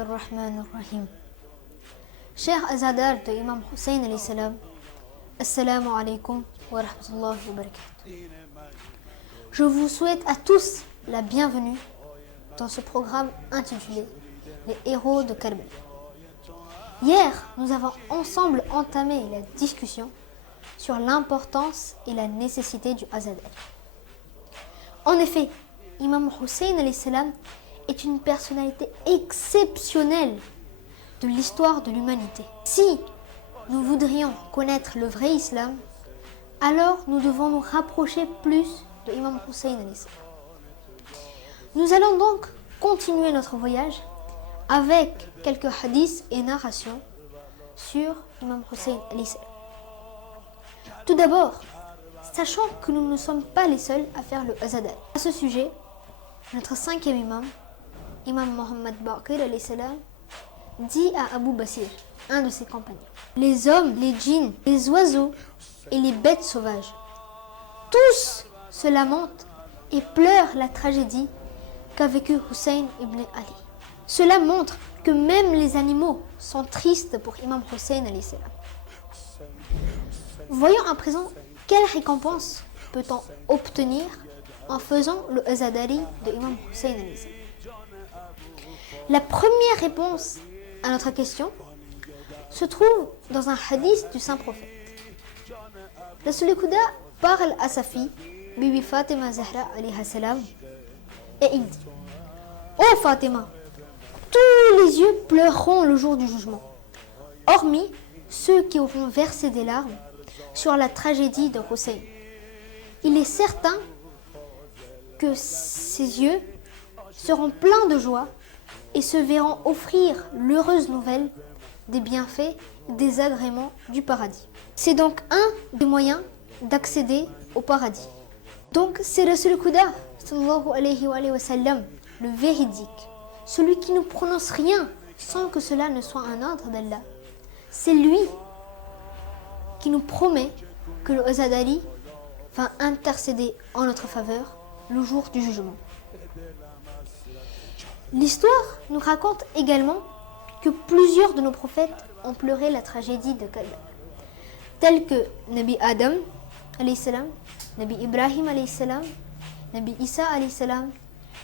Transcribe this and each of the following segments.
Bismillahirrahmanirrahim. Cher Azadar de Imam Hussein alayhi salam, Assalamu alaikum wa rahmatullahi wa barakatuh. Je vous souhaite à tous la bienvenue dans ce programme intitulé Les héros de Karbala. Hier, nous avons ensemble entamé la discussion sur l'importance et la nécessité du Azadar. En effet, Imam Hussein alayhi salam est une personnalité exceptionnelle de l'histoire de l'humanité. Si nous voudrions connaître le vrai islam, alors nous devons nous rapprocher plus de Imam Hussein alayhi salam. Nous allons donc continuer notre voyage avec quelques hadiths et narrations sur Imam Hussein alayhi salam. Tout d'abord, sachant que nous ne sommes pas les seuls à faire le Azadar. À ce sujet, notre cinquième imam, Imam Muhammad Baqir alayhi salam, dit à Abu Basir, un de ses compagnons: les hommes, les djinns, les oiseaux et les bêtes sauvages, tous se lamentent et pleurent la tragédie qu'a vécue Hussein ibn Ali. Cela montre que même les animaux sont tristes pour Imam Hussein alayhi salam. Voyons à présent quelle récompense peut-on obtenir en faisant le Azadari de Imam Hussein alayhi salam. La première réponse à notre question se trouve dans un hadith du saint prophète. Rasul Khuda parle à sa fille, Bibi Fatima Zahra alayha salam, et il dit: ô Fatima, tous les yeux pleureront le jour du jugement, hormis ceux qui auront versé des larmes sur la tragédie de Hussein. Il est certain que ses yeux seront pleins de joie et se verront offrir l'heureuse nouvelle des bienfaits et des agréments du paradis. C'est donc un des moyens d'accéder au paradis. Donc c'est Rasul Khuda sallallahu alayhi wa sallam, le véridique, celui qui ne prononce rien sans que cela ne soit un ordre d'Allah. C'est lui qui nous promet que le Azadari va intercéder en notre faveur le jour du jugement. L'histoire nous raconte également que plusieurs de nos prophètes ont pleuré la tragédie de Karbala, tels que Nabi Adam alayhi salam, Nabi Ibrahim alayhi salam, Nabi Isa alayhi salam,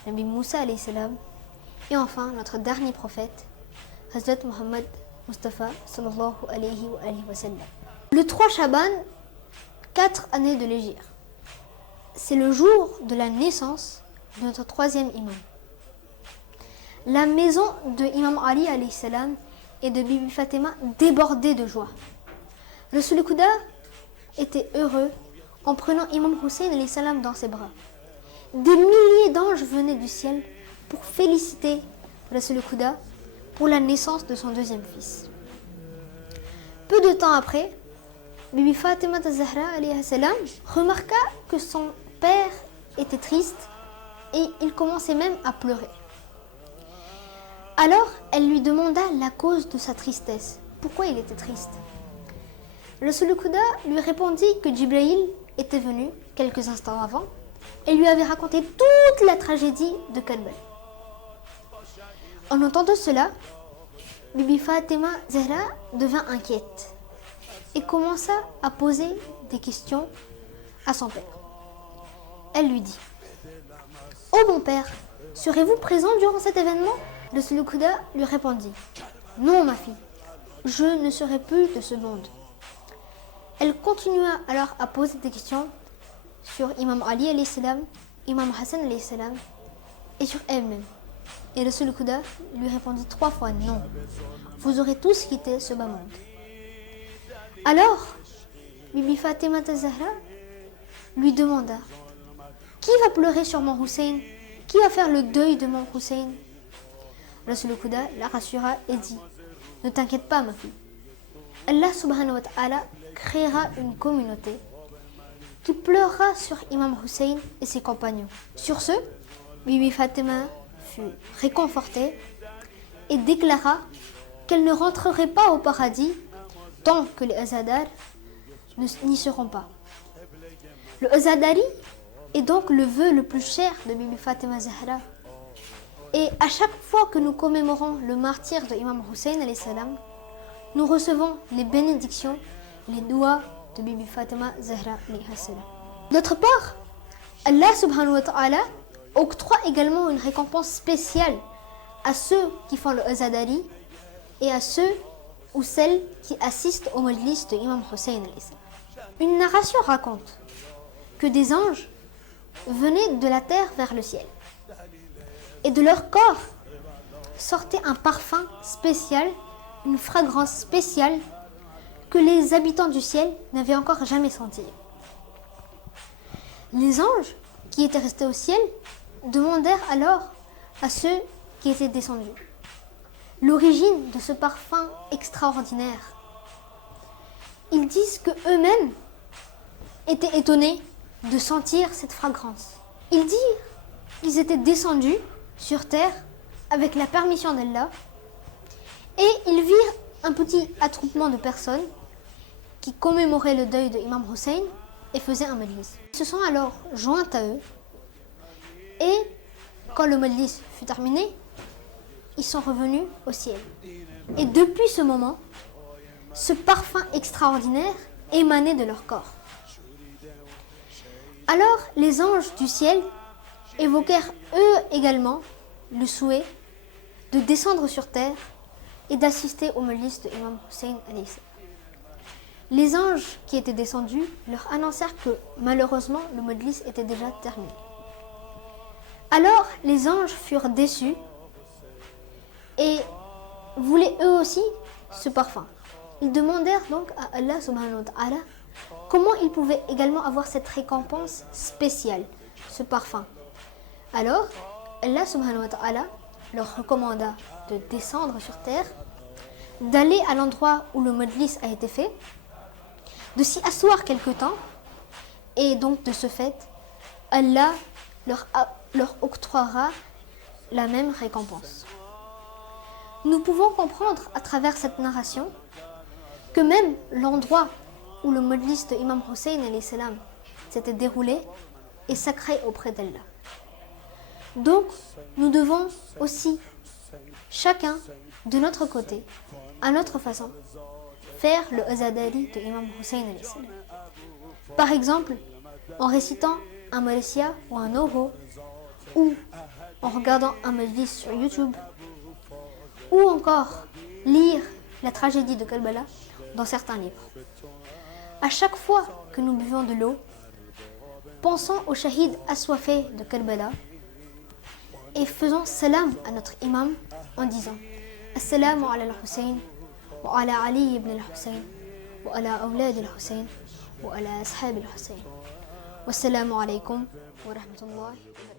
Nabi Moussa alayhi salam, et enfin notre dernier prophète, Hazrat Muhammad Mustafa sallallahu alayhi wa sallam. Le 3 Shaban, 4 années de l'Hégire, c'est le jour de la naissance de notre troisième imam. La maison de Imam Ali alayhi salam et de Bibi Fatima débordait de joie. Rasul Khuda était heureux en prenant Imam Hussein alayhi salam dans ses bras. Des milliers d'anges venaient du ciel pour féliciter Rasul Khuda pour la naissance de son deuxième fils. Peu de temps après, Bibi Fatima Zahra alayha salam remarqua que son père était triste et il commençait même à pleurer. Alors, elle lui demanda la cause de sa tristesse. Pourquoi il était triste? Rasul Khuda lui répondit que Jibril était venu quelques instants avant et lui avait raconté toute la tragédie de Karbala. En entendant cela, Bibi Fatima Zahra devint inquiète et commença à poser des questions à son père. Elle lui dit: ô mon père, serez-vous présent durant cet événement? Rasul Khuda lui répondit: non ma fille, je ne serai plus de ce monde. Elle continua alors à poser des questions sur Imam Ali alayhi salam, Imam Hassan alayhi salam et sur elle-même. Et Rasul Khuda lui répondit 3 fois: non, vous aurez tous quitté ce bas monde. Alors, Bibi Fatima Zahra lui demanda: qui va pleurer sur mon Hussein? Qui va faire le deuil de mon Hussein? Rasul Khuda la rassura et dit: ne t'inquiète pas ma fille, Allah subhanahu wa ta'ala créera une communauté qui pleurera sur Imam Hussein et ses compagnons. Sur ce, Bibi Fatima fut réconfortée et déclara qu'elle ne rentrerait pas au paradis tant que les Azadar n'y seront pas. Le Azadari est donc le vœu le plus cher de Bibi Fatima Zahra. Et à chaque fois que nous commémorons le martyre de Imam Hussein alayhi salam, nous recevons les bénédictions, les doigts de Bibi Fatima Zahra alayha salam. D'autre part, Allah subhanahu wa ta'ala octroie également une récompense spéciale à ceux qui font le Azadari et à ceux ou celles qui assistent au majlis de Imam Hussein alayhi salam. Une narration raconte que des anges venaient de la terre vers le ciel et de leur corps sortait un parfum spécial, une fragrance spéciale que les habitants du ciel n'avaient encore jamais senti. Les anges qui étaient restés au ciel demandèrent alors à ceux qui étaient descendus l'origine de ce parfum extraordinaire. Ils disent que eux-mêmes étaient étonnés de sentir cette fragrance. Ils dirent qu'ils étaient descendus sur terre avec la permission d'Allah et ils virent un petit attroupement de personnes qui commémoraient le deuil de Imam Hussein et faisaient un majlis. Ils se sont alors joints à eux et quand le majlis fut terminé, ils sont revenus au ciel. Et depuis ce moment, ce parfum extraordinaire émanait de leur corps. Alors les anges du ciel évoquèrent eux également le souhait de descendre sur terre et d'assister au majlis de Imam Hussein alayhi salam. Les anges qui étaient descendus leur annoncèrent que malheureusement le majlis était déjà terminé. Alors les anges furent déçus et voulaient eux aussi ce parfum. Ils demandèrent donc à Allah subhanahu wa ta'ala comment ils pouvaient également avoir cette récompense spéciale, ce parfum. Alors Allah subhanahu wa ta'ala leur recommanda de descendre sur terre, d'aller à l'endroit où le majlis a été fait, de s'y asseoir quelque temps et donc de ce fait, Allah leur octroiera la même récompense. Nous pouvons comprendre à travers cette narration que même l'endroit où le majlis de Imam Hussein alayhi salam s'était déroulé est sacré auprès d'Allah. Donc, nous devons aussi, chacun de notre côté, à notre façon, faire le Azadari de Imam Hussein alayhi salam. Par exemple, en récitant un Malaysia ou un Oro, ou en regardant un majlis sur YouTube, ou encore lire la tragédie de Karbala dans certains livres. À chaque fois que nous buvons de l'eau, pensons aux shahids assoiffés de Karbala et faisons salam à notre imam en disant Assalamu ala al-Hussein wa ala Ali ibn al-Hussein wa ala awlad al-Hussein wa ala ashab al-Hussein. Wassalamu alaykum wa rahmatullahi wa barakatuh.